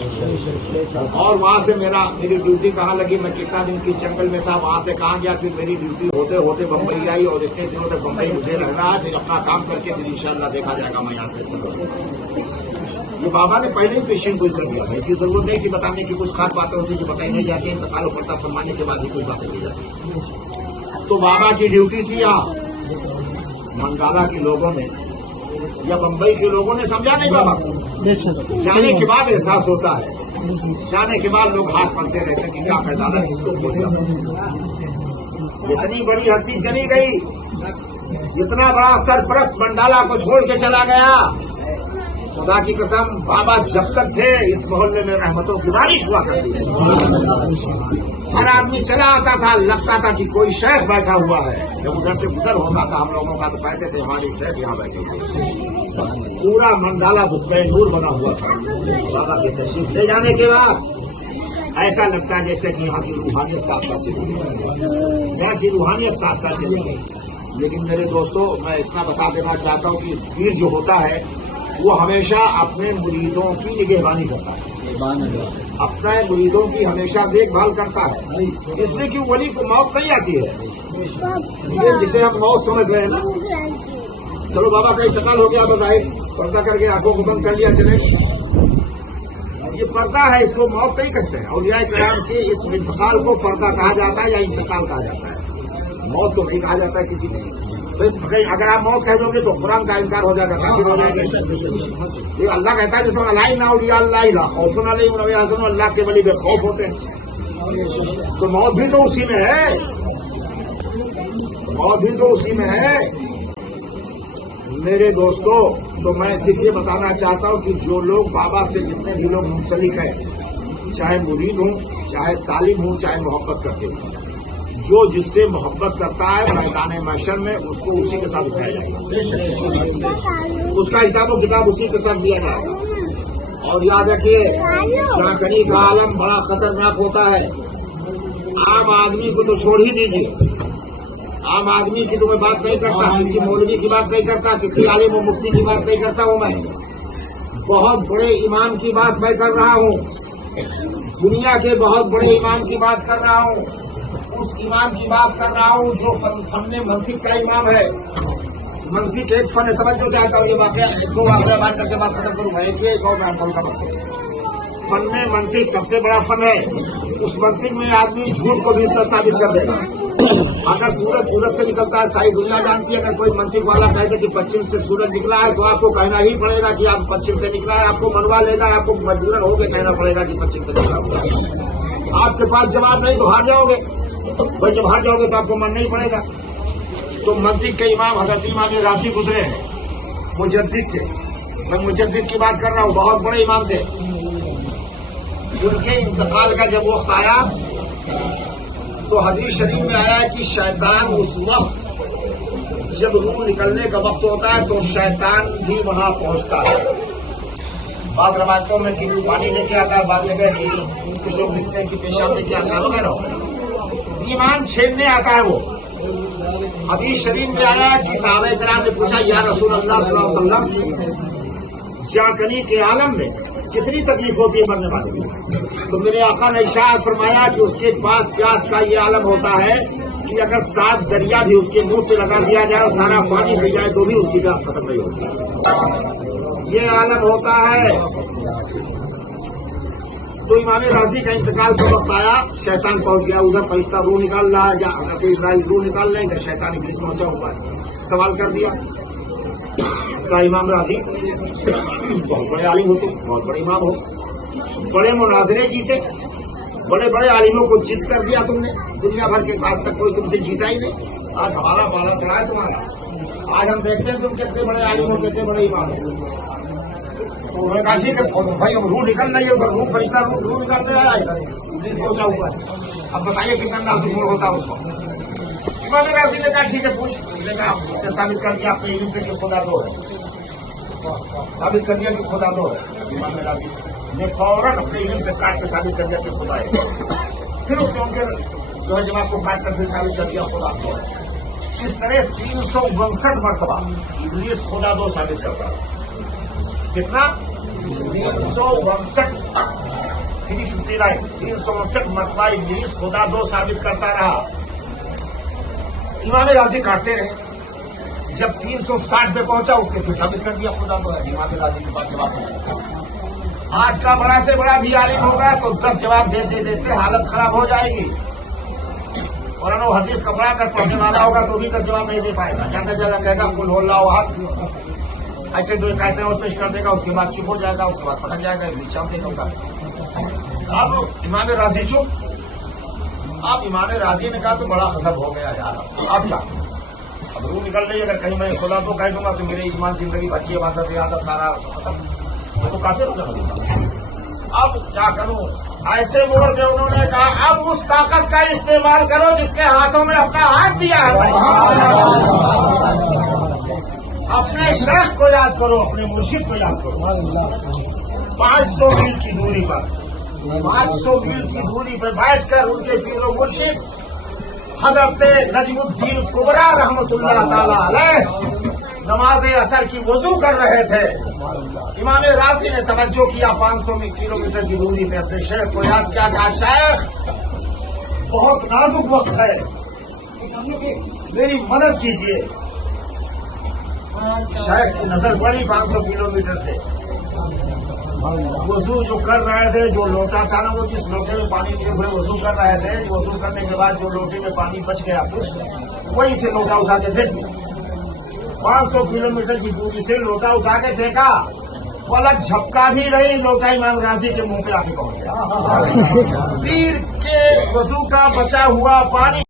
اور وہاں سے میری ڈیوٹی کہاں لگی، میں کتنا دن کی جنگل میں تھا، وہاں سے کہاں گیا، پھر میری ڈیوٹی ہوتے ہوتے بمبئی آئی، اور اتنے دنوں تک بمبئی مجھے رہ رہا ہے، پھر اپنا کام کر کے پھر انشاءاللہ دیکھا جائے گا میں یہاں سے۔ یہ بابا نے پہلے ہی پیشنٹ کو کر دیا ہے، اس کی ضرورت نہیں کہ بتانے کی کچھ خاص باتیں ہوتی جو بتائی نہیں جاتی، انتقال و پڑتا فرمانے کے بعد ہی کچھ باتیں کی جاتی۔ تو بابا کی ڈیوٹی تھی یہاں منگالا کے لوگوں نے یا بمبئی کے لوگوں نے سمجھا نہیں بابا، جانے کے بعد احساس ہوتا ہے، جانے کے بعد لوگ ہاتھ پڑھتے رہتے ہیں کہ کیا فائدہ ہے کس کو بول دیا۔ اتنی بڑی ہستی چلی گئی، اتنا بڑا سرپرست منڈالا کو چھوڑ کے چلا گیا، خدا کی قسم بابا جب تک تھے اس محلے میں رحمتوں کی بارش ہوا کرتی تھی، ہر آدمی چلا آتا تھا، لگتا تھا کہ کوئی شیخ بیٹھا ہوا ہے، جب ادھر سے گزر ہوتا تھا ہم لوگوں کا تو کہتے تھے ہماری شیخ یہاں بیٹھے تھے۔ پورا منڈالا نور بنا ہوا تھا بابا کے تشریف لے جانے کے بعد، ایسا لگتا ہے جیسے کہ یہاں کی روحانیت ساتھ ساتھ چلی گئی، یہاں کی روحانیت ساتھ ساتھ چلی گئی۔ لیکن میرے دوستوں میں اتنا بتا دینا چاہتا ہوں کہ پیر جو ہوتا ہے وہ ہمیشہ اپنے مریدوں کی نگہبانی کرتا ہے، اپنے مریدوں کی ہمیشہ دیکھ بھال کرتا ہے، اس لیے کہ ولی کو موت نہیں آتی ہے، جسے ہم موت سمجھ رہے ہیں نا۔ چلو بابا کا انتقال ہو گیا، بظاہر پردہ کر کے آنکھوں کو بند کر لیا، چلے یہ پردہ ہے، اس کو موت نہیں کہتے ہیں۔ اولیاء کرام کے اس انتقال کو پردہ کہا جاتا ہے یا انتقال کہا جاتا ہے، موت تو نہیں کہا جاتا ہے کسی نے۔ اگر آپ موت کہہ دو گے تو قرآن کا انکار ہو جائے گا، کافر ہو جائے گا۔ یہ اللہ کہتا ہے جس میں اللہ نہ اولیاء اللہ خوف علیہم، اللہ کے ولی بے خوف ہوتے ہیں، تو موت بھی تو اسی میں ہے، موت بھی تو اسی میں ہے۔ میرے دوستو تو میں صرف یہ بتانا چاہتا ہوں کہ جو لوگ بابا سے جتنے بھی لوگ منسلک ہیں، چاہے مرید ہوں، چاہے طالب ہوں، چاہے محبت کرتے ہوں، جو جس سے محبت کرتا ہے میدان محشر میں اس کو اسی کے ساتھ اٹھایا جائے گا، اس کا حساب و کتاب اسی کے ساتھ دیا جائے گا۔ اور یاد رکھیے جاکری کا عالم بڑا خطرناک ہوتا ہے، عام آدمی کو تو چھوڑ ہی دیجیے، عام آدمی کی تو میں بات نہیں کرتا، کسی مولوی کی بات نہیں کرتا، کسی عالم و مفتی کی بات نہیں کرتا ہوں، میں بہت بڑے امام کی بات میں کر رہا ہوں، دنیا کے بہت بڑے امام کی بات کر رہا ہوں، اس امام کی بات کر رہا ہوں جو فن منطق کا امام ہے۔ منطق ایک فن توجہ چاہتا ہوں، یہ واقعہ ایک دو واقعہ بات کر کے بات ختم کروں گا، ایک اور بیان کروں گا۔ فن منطق سب سے بڑا فن ہے، اس منطق میں آدمی جھوٹ کو بھی ثابت کر دے گا۔ اگر سورج سے نکلتا ہے، ساری دنیا جانتی ہے، اگر کوئی منطق والا کہے گا کہ پچھم سے سورج نکلا ہے تو آپ کو کہنا ہی پڑے گا کہ آپ پچھم سے نکلا ہے، آپ کو منوا لے گا، آپ کو مجبور ہو کے کہنا پڑے گا کہ پچھم سے نکلا۔ آپ کے پاس جواب نہیں تو ہار جاؤ گے، بھائی جب ہار جاؤ گے تو آپ کو من نہیں پڑے گا۔ تو منطق کے امام حضرت امام راضی گزرے ہیں، مجدد تھے، میں مجدد کی بات کر رہا ہوں، بہت بڑے امام تھے۔ ان کے انتقال کا جب وقت آیا تو حدیث شریف میں آیا کہ شیطان اس وقت جب روح نکلنے کا وقت ہوتا ہے تو شیطان بھی وہاں پہنچتا ہے۔ بعض روایتوں میں کہ پانی لے کے آتا ہے، بعض جگہ کچھ لوگ لکھتے ہیں کہ پیشاب لے کے آتا ہے وغیرہ، ایمان چھیڑنے آتا ہے وہ۔ حدیث شریف میں آیا کہ صحابہ کرام نے پوچھا یا رسول اللہ صلی اللہ علیہ وسلم جاکنی کے عالم میں کتنی تکلیف ہوتی ہے مرنے والے کی؟ تو میرے آقا نے ارشاد فرمایا کہ اس کے پاس پیاس کا یہ عالم ہوتا ہے کہ اگر 7 دریا بھی اس کے منہ پہ لگا دیا جائے اور سارا پانی پی جائے تو بھی اس کی پیاس ختم نہیں ہوتی، یہ عالم ہوتا ہے۔ تو امام راضی کا انتقال کا وقت آیا، شیطان پہنچ گیا، ادھر فرشتہ روح نکال رہا ہے، یا حضرت اسرائیل روح نکال لیں گے، شیطان ابلیس پہنچا ہوا ہے، سوال کر دیا۔ کا امام راضی بہت بڑے عالم ہوتے، بہت بڑے امام ہو، بڑے مناظرے جیتے، بڑے بڑے عالموں کو جیت کر دیا تم نے، دنیا بھر کے بعد تک کوئی تم سے جیتا ہی نہیں، آج ہمارا پالا چڑھا ہے تمہارا، آج ہم دیکھتے ہیں تم کتنے بڑے عالم ہو، کتنے بڑے امام ہو۔ انہوں نے کہا ٹھیک ہے بھائی اب روح نکل رہی ہے، ادھر روح فرشتہ روح نکالتے آیا ادھر پہنچا ہوا ہے، اب بتائیے کتنا نازک موڑ ہوتا ہے اس کو۔ امام راضی نے کہا ٹھیک ہے پوچھ، نے کہا ثابت کر دیا اپنے علم سے کہ خدا دو ہے، ثابت کر دیا کہ خدا دو ہے۔ امام راضی نے فوراً اپنے علم سے کاٹ کے ثابت کر دیا کہ خدا ہے، پھر اس نے ان کے جو ہے جماعت کو کاٹ کر پھر ثابت کر دیا خدا دو ہے۔ اس طرح 362 مرتبہ ابلیس خدا دو ثابت کرتا ہے، کتنا 359 مرتبہ ابلیس خدا دو ثابت کرتا رہا. امام راضی کاٹتے رہے. جب 360 پہ پہنچا اس نے پھر ثابت کر دیا خدا تو ہے. امام راضی کی بات جواب نہیں. آج کا بڑا سے بڑا بھی عالم ہوگا تو 10 جواب دیتے دیتے حالت خراب ہو جائے گی. قرآن و حدیث کا پڑھا کر پڑھنے والا ہوگا تو بھی 10 جواب نہیں دے پائے گا. زیادہ زیادہ کہے گا قل ہو اللہ احد، ایسے 2 آیتیں اور پیش کر دے گا. اس کے بعد چپ ہو جائے گا. اس کے بعد پٹک جائے گا. نیچا دے گا. اب امام راضی چپ. اب امام راضی نے کہا تو بڑا غضب ہو گیا یار. اب کیا اب روح نکل رہی ہے. اگر کہیں میں خدا تو کہہ دوں گا تو میرے ایمان زندگی بچی عبادت یاد سارا ختم. میں تو کافر ہو جاؤں گا. اب کیا کروں؟ ایسے موڑ کے انہوں نے کہا اب اس طاقت کا استعمال کرو جس کے ہاتھوں میں اپنا ہاتھ دیا ہے. اپنے شیخ کو یاد کرو، اپنے مرشد کو یاد کرو. 500 میل کی دوری پر 500 میل کی دوری پہ بیٹھ کر ان کے پیر و مرشد حضرت نجم الدین کبرا رحمۃ اللہ تعالی علیہ نماز اثر کی وضو کر رہے تھے. امام راضی نے توجہ کیا 500 کلومیٹر کی دوری پہ اپنے شیخ کو یاد کیا کہ شیخ بہت نازک وقت ہے، میری مدد کیجیے. شیخ کی نظر پڑی 500 کلومیٹر سے. وضو جو کر رہے تھے، جو لوٹا تھا نا وہ جس لوٹے میں پانی لیے ہوئے وضو کر رہے تھے، وضو کرنے کے بعد جو لوٹے میں پانی بچ گیا کچھ وہی سے لوٹا اٹھا کے پھینک دیا. 500 کلومیٹر کی دوری سے لوٹا اٹھا کے پھینکا. پلک جھپکا بھی رہی، لوٹا امام راضی کے منہ پہ آ کے پہنچ گیا. پیر کے وضو کا بچا ہوا پانی